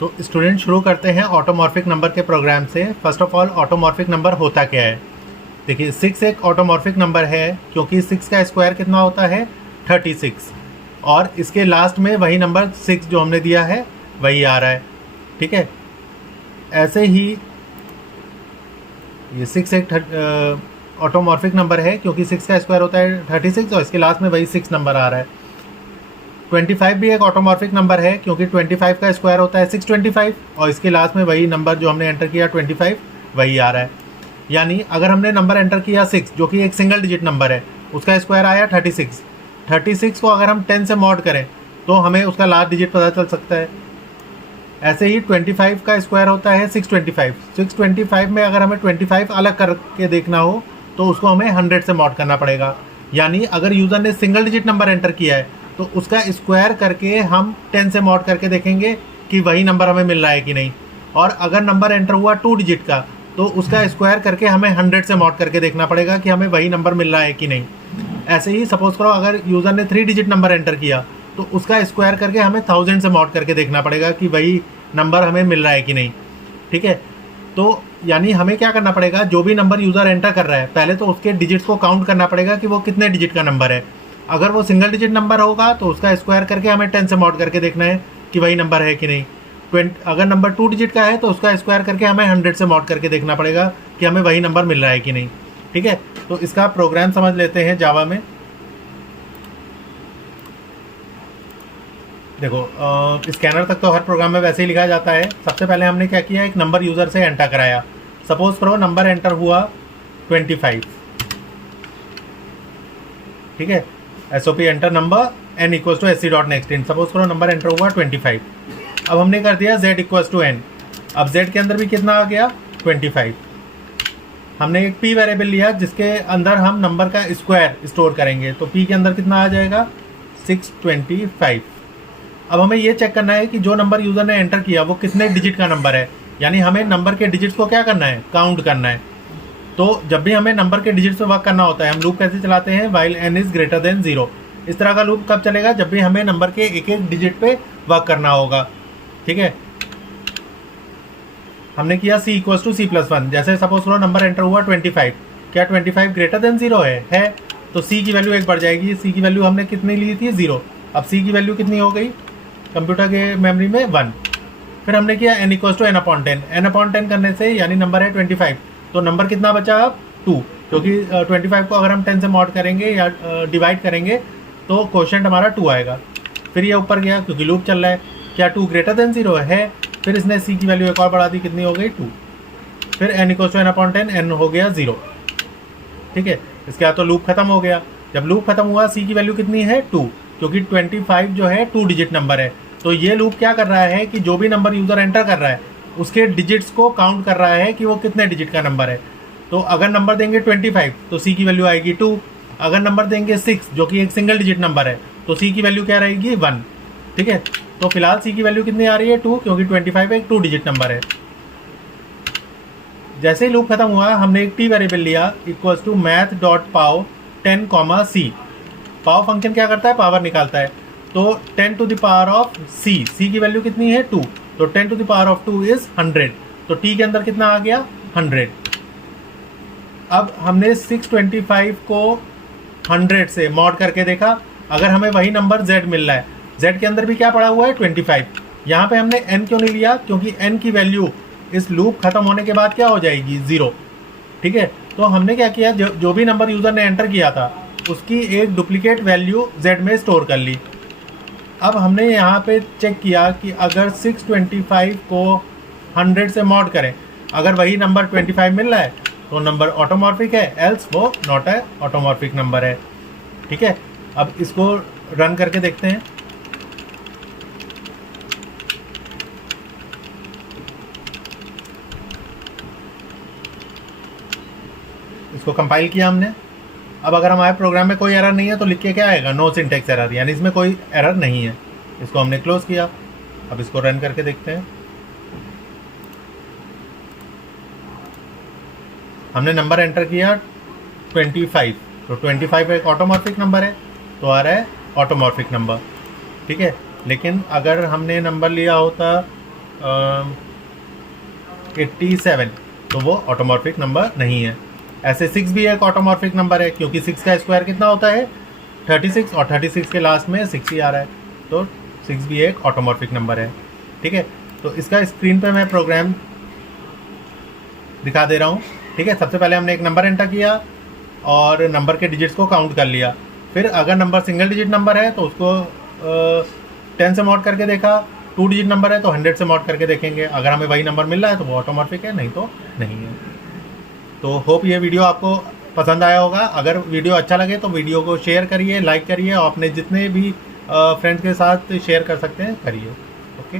तो स्टूडेंट शुरू करते हैं ऑटोमॉर्फिक नंबर के प्रोग्राम से। फर्स्ट ऑफ ऑल ऑटोमॉर्फिक नंबर होता क्या है। देखिए 6 एक ऑटोमॉर्फिक नंबर है क्योंकि 6 का स्क्वायर कितना होता है 36 और इसके लास्ट में वही नंबर 6 जो हमने दिया है वही आ रहा है। ठीक है, ऐसे ही ये 6 एक ऑटोमॉर्फिक नंबर है क्योंकि 6 का स्क्वायर होता है 36 और इसके लास्ट में वही 6 नंबर आ रहा है। 25 भी एक ऑटोमॉर्फिक नंबर है क्योंकि 25 का स्क्वायर होता है 625 और इसके लास्ट में वही नंबर जो हमने एंटर किया 25 वही आ रहा है। यानी अगर हमने नंबर एंटर किया 6 जो कि एक सिंगल डिजिट नंबर है, उसका स्क्वायर आया 36 को अगर हम 10 से मॉड करें तो हमें उसका लास्ट डिजिट पता चल सकता है। ऐसे ही 25 का स्क्वायर होता है 625 में अगर हमें 25 अलग करके देखना हो तो उसको हमें 100 से मॉड करना पड़ेगा। यानी अगर यूज़र ने सिंगल डिजिट नंबर एंटर किया है तो उसका स्क्वायर करके हम 10 से मॉड करके देखेंगे कि वही नंबर हमें मिल रहा है कि नहीं। और अगर नंबर एंटर हुआ 2 डिजिट का तो उसका स्क्वायर करके हमें 100 से मॉड करके देखना पड़ेगा कि हमें वही नंबर मिल रहा है कि नहीं। ऐसे ही सपोज करो अगर यूज़र ने 3 डिजिट नंबर एंटर किया तो उसका स्क्वायर करके हमें 1000 से मॉड करके देखना पड़ेगा कि वही नंबर हमें मिल रहा है कि नहीं। ठीक है, तो यानी हमें क्या करना पड़ेगा, जो भी नंबर यूज़र एंटर कर रहा है पहले तो उसके डिजिट्स को काउंट करना पड़ेगा कि वो कितने डिजिट का नंबर है। अगर वो सिंगल डिजिट नंबर होगा तो उसका स्क्वायर करके हमें 10 से मॉड करके देखना है कि वही नंबर है कि नहीं। अगर नंबर 2 डिजिट का है तो उसका स्क्वायर करके हमें 100 से मॉड करके देखना पड़ेगा कि हमें वही नंबर मिल रहा है कि नहीं। ठीक है, तो इसका प्रोग्राम समझ लेते हैं जावा में। देखो स्कैनर तक तो हर प्रोग्राम में वैसे ही लिखा जाता है। सबसे पहले हमने क्या किया, एक नंबर यूज़र से एंटर कराया। सपोज करो नंबर एंटर हुआ 25। ठीक है, SOP enter number n equals to sc.next। Suppose करो नंबर एंटर हुआ 25। अब हमने कर दिया z इक्वल्स टू n। अब z के अंदर भी कितना आ गया 25। हमने एक p वेरिएबल लिया जिसके अंदर हम नंबर का स्क्वायर स्टोर करेंगे, तो p के अंदर कितना आ जाएगा 625। अब हमें ये चेक करना है कि जो नंबर यूज़र ने एंटर किया वो कितने डिजिट का नंबर है। यानी हमें नंबर के डिजिट्स को क्या करना है, काउंट करना है। तो जब भी हमें नंबर के डिजिट्स पे वर्क करना होता है हम लूप कैसे चलाते हैं, while n is greater than 0। इस तरह का लूप कब चलेगा, जब भी हमें नंबर के एक एक डिजिट पे वर्क करना होगा। ठीक है, हमने किया c इक्वल्स टू c+1। जैसे सपोज करो नंबर एंटर हुआ 25, क्या 25 ग्रेटर देन 0 है तो c की वैल्यू 1 बढ़ जाएगी। c की वैल्यू हमने कितनी ली थी 0, अब c की वैल्यू कितनी हो गई कंप्यूटर के मेमोरी में 1। फिर हमने किया n equals to n/10। n/10 करने से यानी नंबर है 25 तो नंबर कितना बचा अब 2, क्योंकि 25 को अगर हम 10 से मॉड करेंगे या डिवाइड करेंगे तो क्वोशंट हमारा 2 आएगा। फिर ये ऊपर गया क्योंकि लूप चल रहा है, क्या 2 ग्रेटर देन 0 है। फिर इसने c की वैल्यू एक और बढ़ा दी, कितनी हो गई 2। फिर n equals to n/10, n हो गया 0। ठीक है, इसके बाद तो लूप खत्म हो गया। जब लूप खत्म हुआ c की वैल्यू कितनी है 2, क्योंकि 25 जो है 2 डिजिट नंबर है। तो ये लूप क्या कर रहा है कि जो भी नंबर यूज़र एंटर कर रहा है उसके डिजिट्स को काउंट कर रहा है कि वो कितने डिजिट का नंबर है। तो अगर नंबर देंगे 25 तो c की वैल्यू आएगी 2। अगर नंबर देंगे 6 जो कि एक सिंगल डिजिट नंबर है तो c की वैल्यू क्या रहेगी 1। ठीक है, तो फिलहाल c की वैल्यू कितनी आ रही है 2, क्योंकि 25 एक 2 डिजिट नंबर है। जैसे ही लूप खत्म हुआ हमने एक t वेरिएबल लिया equals to math.pow10, c। Pow function क्या करता है, पावर निकालता है। तो 10 to the power of c की वैल्यू कितनी है 2, तो 10 to the power of 2 is 100। तो t के अंदर कितना आ गया 100। अब हमने 625 को 100 से मॉड करके देखा, अगर हमें वही नंबर z मिल रहा है। z के अंदर भी क्या पड़ा हुआ है 25। यहाँ पे हमने n क्यों नहीं लिया, क्योंकि n की वैल्यू इस लूप खत्म होने के बाद क्या हो जाएगी 0। ठीक है, तो हमने क्या किया, जो भी नंबर यूज़र ने एंटर किया था उसकी एक डुप्लीकेट वैल्यू z में स्टोर कर ली। अब हमने यहाँ पे चेक किया कि अगर 625 को 100 से मॉड करें, अगर वही नंबर 25 मिल रहा है तो नंबर ऑटोमॉर्फिक है, एल्स वो नॉट है ऑटोमॉर्फिक नंबर है। ठीक है, अब इसको रन करके देखते हैं। इसको कंपाइल किया हमने। अब अगर हमारे प्रोग्राम में कोई एरर नहीं है तो लिख के क्या आएगा, नो सिंटेक्स एरर, यानी इसमें कोई एरर नहीं है। इसको हमने क्लोज किया। अब इसको रन करके देखते हैं। हमने नंबर एंटर किया 25, तो 25 एक ऑटोमॉर्फिक नंबर है तो आ रहा है ऑटोमॉर्फिक नंबर। ठीक है, लेकिन अगर हमने नंबर लिया होता 87, तो वो ऑटोमॉर्फिक नंबर नहीं है। ऐसे 6 भी एक ऑटोमॉर्फिक नंबर है, क्योंकि 6 का स्क्वायर कितना होता है 36, और 36 के लास्ट में 6 ही आ रहा है, तो 6 भी एक ऑटोमॉर्फिक नंबर है। ठीक है, तो इसका स्क्रीन पे मैं प्रोग्राम दिखा दे रहा हूँ। ठीक है, सबसे पहले हमने एक नंबर एंटर किया और नंबर के डिजिट्स को काउंट कर लिया। फिर अगर नंबर सिंगल डिजिट नंबर है तो उसको 10 से मॉड करके देखा, 2 डिजिट नंबर है तो 100 से मॉड करके देखेंगे। अगर हमें वही नंबर मिल रहा है तो वो ऑटोमॉर्फिक है, नहीं तो नहीं है। तो होप ये वीडियो आपको पसंद आया होगा। अगर वीडियो अच्छा लगे तो वीडियो को शेयर करिए, लाइक करिए, और अपने जितने भी फ्रेंड्स के साथ शेयर कर सकते हैं करिए। ओके।